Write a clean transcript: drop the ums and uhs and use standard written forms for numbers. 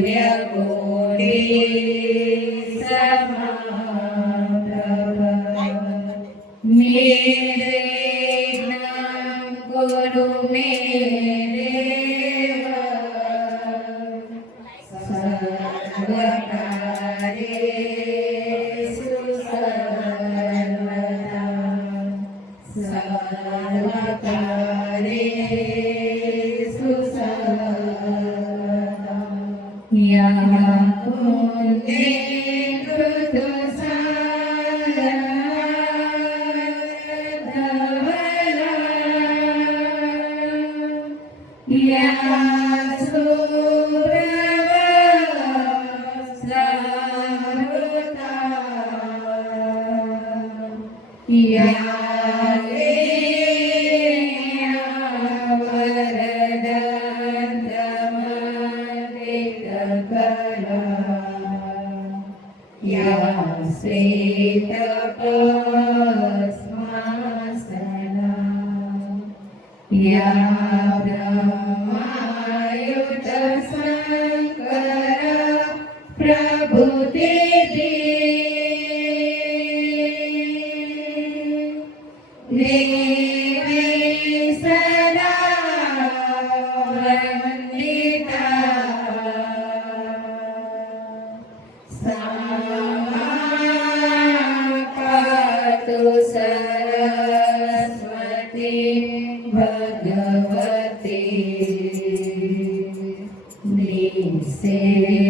सूर्यकोटि समाप्रभ निर्विघ्नं कुरु मे देव सर्वकार्येषु सर्वदा सर्वकार्येषु सर्वदा या कुन्दे या ब्रह्मायुत शंकर प्रभुते देवे सदा वन्दिता पातु सरस्वती भगवती निषेविता